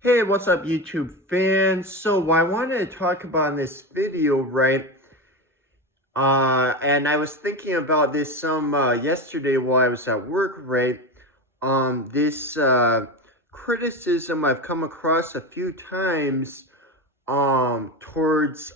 Hey, what's up, YouTube fans? So, what I wanted to talk about in this video, right? And I was thinking about this some yesterday while I was at work, right? This criticism I've come across a few times, towards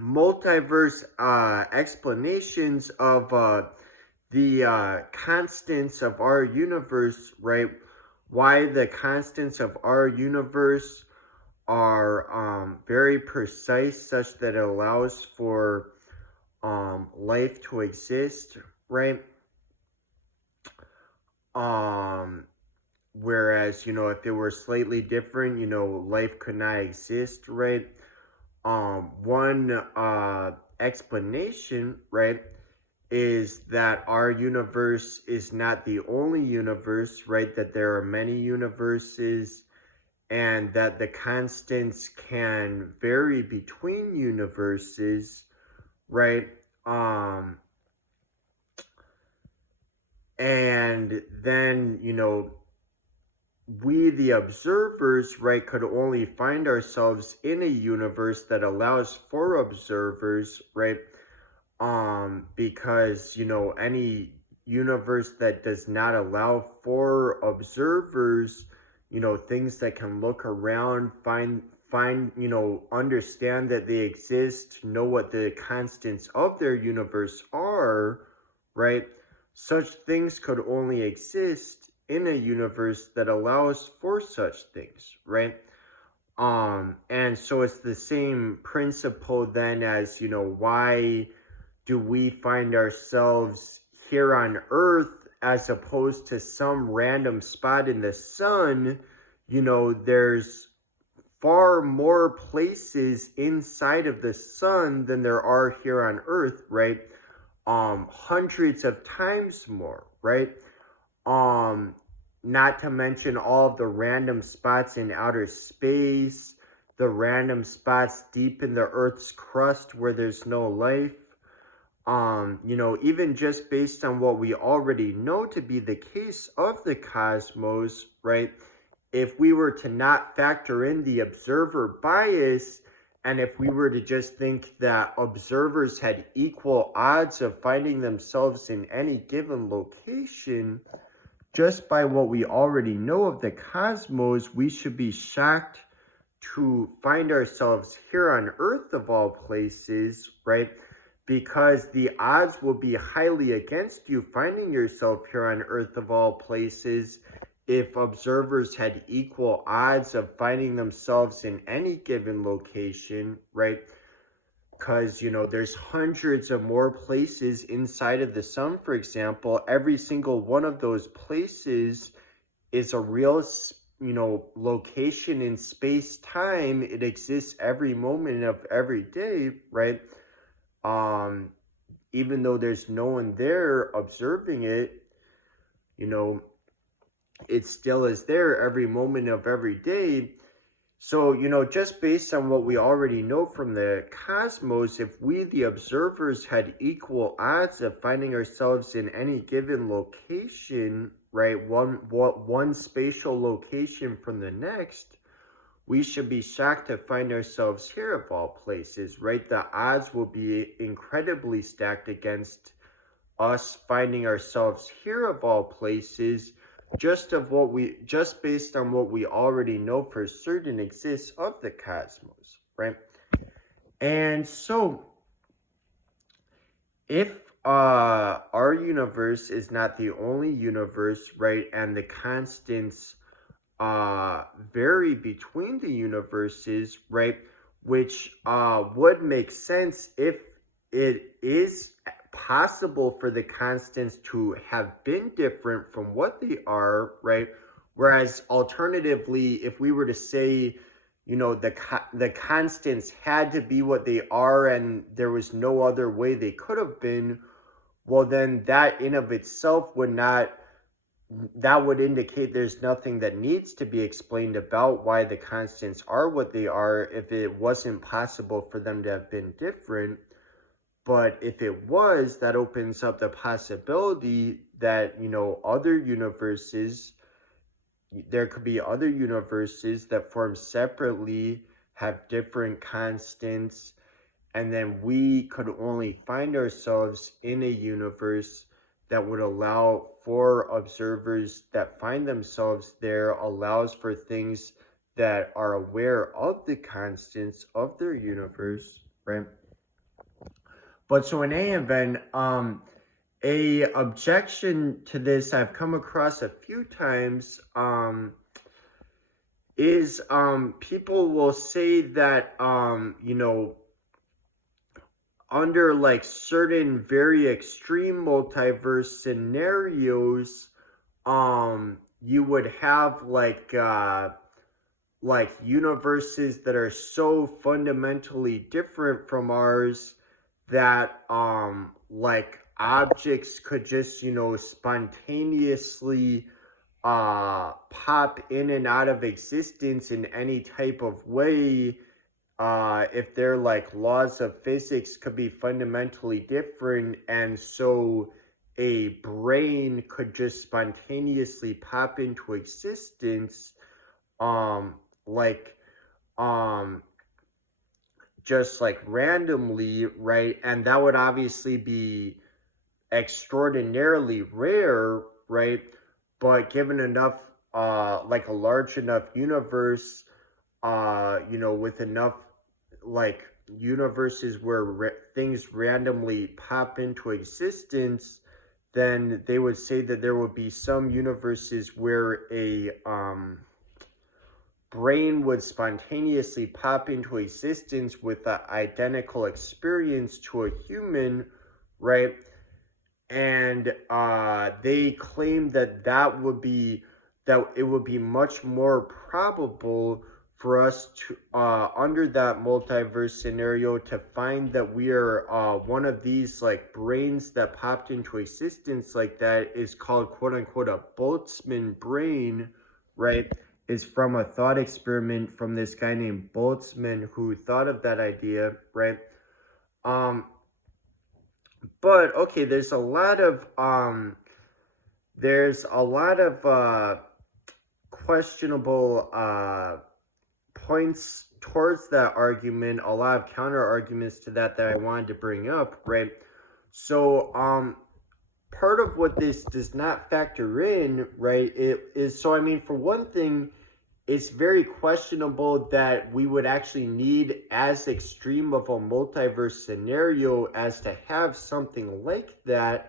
multiverse explanations of the constants of our universe, right? Why the constants of our universe are very precise, such that it allows for life to exist, right? Um, Whereas, if it were slightly different, life could not exist, right? One explanation, right, is that our universe is not the only universe, right? That there are many universes, and that the constants can vary between universes, right? And then, we, the observers, right, could only find ourselves in a universe that allows for observers, right? Because, any universe that does not allow for observers, things that can look around, find, understand that they exist, know what the constants of their universe are, right? Such things could only exist in a universe that allows for such things, right? And so it's the same principle then as, why do we find ourselves here on Earth as opposed to some random spot in the sun? There's far more places inside of the sun than there are here on Earth, right? Hundreds of times more, right? Um, Not to mention all of the random spots in outer space, the random spots deep in the Earth's crust where there's no life. Even just based on what we already know to be the case of the cosmos, right? If we were to not factor in the observer bias, and if we were to just think that observers had equal odds of finding themselves in any given location, just by what we already know of the cosmos, we should be shocked to find ourselves here on Earth of all places, right? Because the odds will be highly against you finding yourself here on Earth of all places if observers had equal odds of finding themselves in any given location, right? Because, there's hundreds of more places inside of the sun, for example. Every single one of those places is a real, location in space time. It exists every moment of every day, right? Um, Even though there's no one there observing it, you know, it still is there every moment of every day. So, just based on what we already know from the cosmos, if we, the observers, had equal odds of finding ourselves in any given location, right, one spatial location from the next, we should be shocked to find ourselves here of all places, right? The odds will be incredibly stacked against us finding ourselves here of all places, just based on what we already know for certain exists of the cosmos, right? And so, if our universe is not the only universe, right, and the constants vary between the universes, right, which would make sense if it is possible for the constants to have been different from what they are, right? Whereas alternatively, if we were to say, the constants had to be what they are and there was no other way they could have been, well, then that in of itself would not, that would indicate there's nothing that needs to be explained about why the constants are what they are if it wasn't possible for them to have been different. But if it was, that opens up the possibility that, other universes, there could be other universes that form separately, have different constants, and then we could only find ourselves in a universe that would allow for observers that find themselves there, allows for things that are aware of the constants of their universe, right? But so in any event, a objection to this I've come across a few times, is people will say that under like certain very extreme multiverse scenarios, you would have like universes that are so fundamentally different from ours that like objects could just spontaneously pop in and out of existence in any type of way, if their like laws of physics could be fundamentally different, and so a brain could just spontaneously pop into existence, um like um just like randomly, right? And that would obviously be extraordinarily rare, right? But given enough like a large enough universe, with enough like universes where things randomly pop into existence, then they would say that there would be some universes where a brain would spontaneously pop into existence with an identical experience to a human, right? And they claim that that it would be much more probable for us to under that multiverse scenario to find that we are one of these like brains that popped into existence like that is called quote unquote a Boltzmann brain, right? Is from a thought experiment from this guy named Boltzmann who thought of that idea, right? um but okay, there's a lot of questionable points towards that argument, a lot of counter arguments to that I wanted to bring up, right? So part of what this does not factor in, right, it is, so I mean, for one thing, it's very questionable that we would actually need as extreme of a multiverse scenario as to have something like that.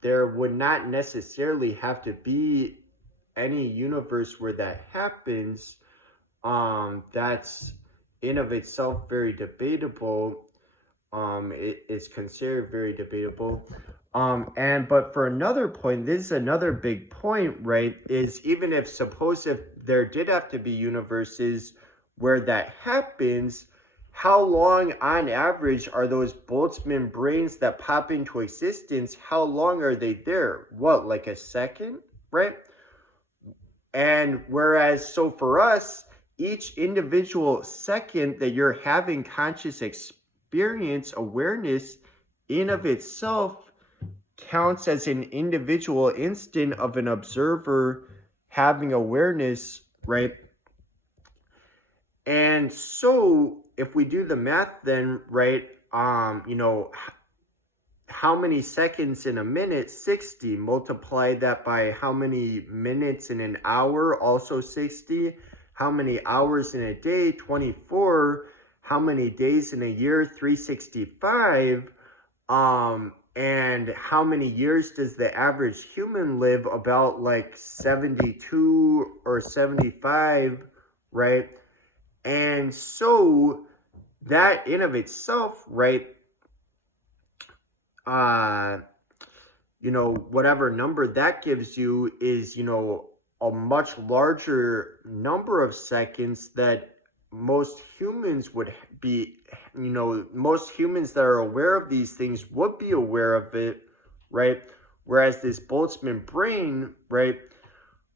There would not necessarily have to be any universe where that happens. That's in of itself very debatable. It is considered very debatable. But for another point, this is another big point, right? Is even if suppose if there did have to be universes where that happens, how long on average are those Boltzmann brains that pop into existence? How long are they there? What, like a second, right? And whereas, so for us, each individual second that you're having conscious experience, awareness in of itself counts as an individual instant of an observer having awareness, right? And so if we do the math then, right, how many seconds in a minute? 60. Multiply that by how many minutes in an hour? Also 60. How many hours in a day? 24. How many days in a year? 365. And how many years does the average human live? About like 72 or 75, right? And so that in of itself, right, whatever number that gives you is, a much larger number of seconds that most humans would be, most humans that are aware of these things would be aware of it, right? Whereas this Boltzmann brain, right,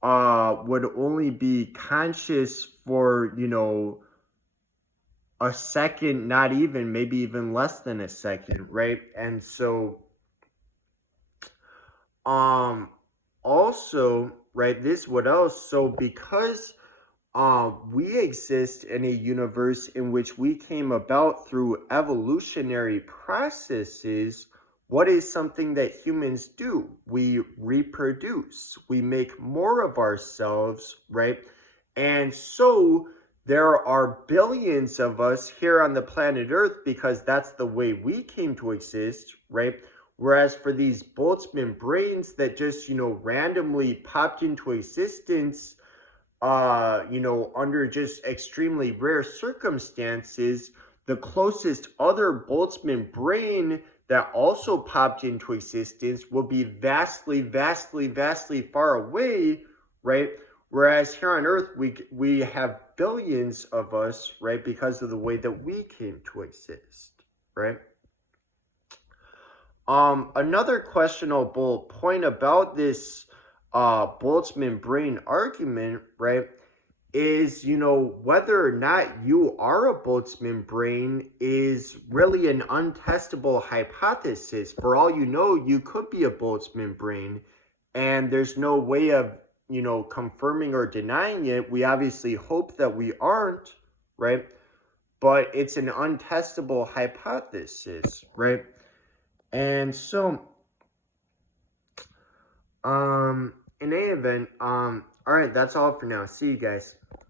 would only be conscious for, a second, not even, maybe even less than a second, right? And so, also, right? This what else? So because we exist in a universe in which we came about through evolutionary processes. What is something that humans do? We reproduce, we make more of ourselves, right? And so there are billions of us here on the planet Earth because that's the way we came to exist, right? Whereas for these Boltzmann brains that just, randomly popped into existence, under just extremely rare circumstances, the closest other Boltzmann brain that also popped into existence will be vastly, vastly, vastly far away, right? Whereas here on Earth, we have billions of us, right, because of the way that we came to exist, right? Another questionable point about this Boltzmann brain argument, right, is, whether or not you are a Boltzmann brain is really an untestable hypothesis. For all you know, you could be a Boltzmann brain, and there's no way of, confirming or denying it. We obviously hope that we aren't, right? But it's an untestable hypothesis, right? And so, in any event, all right, that's all for now. See you guys.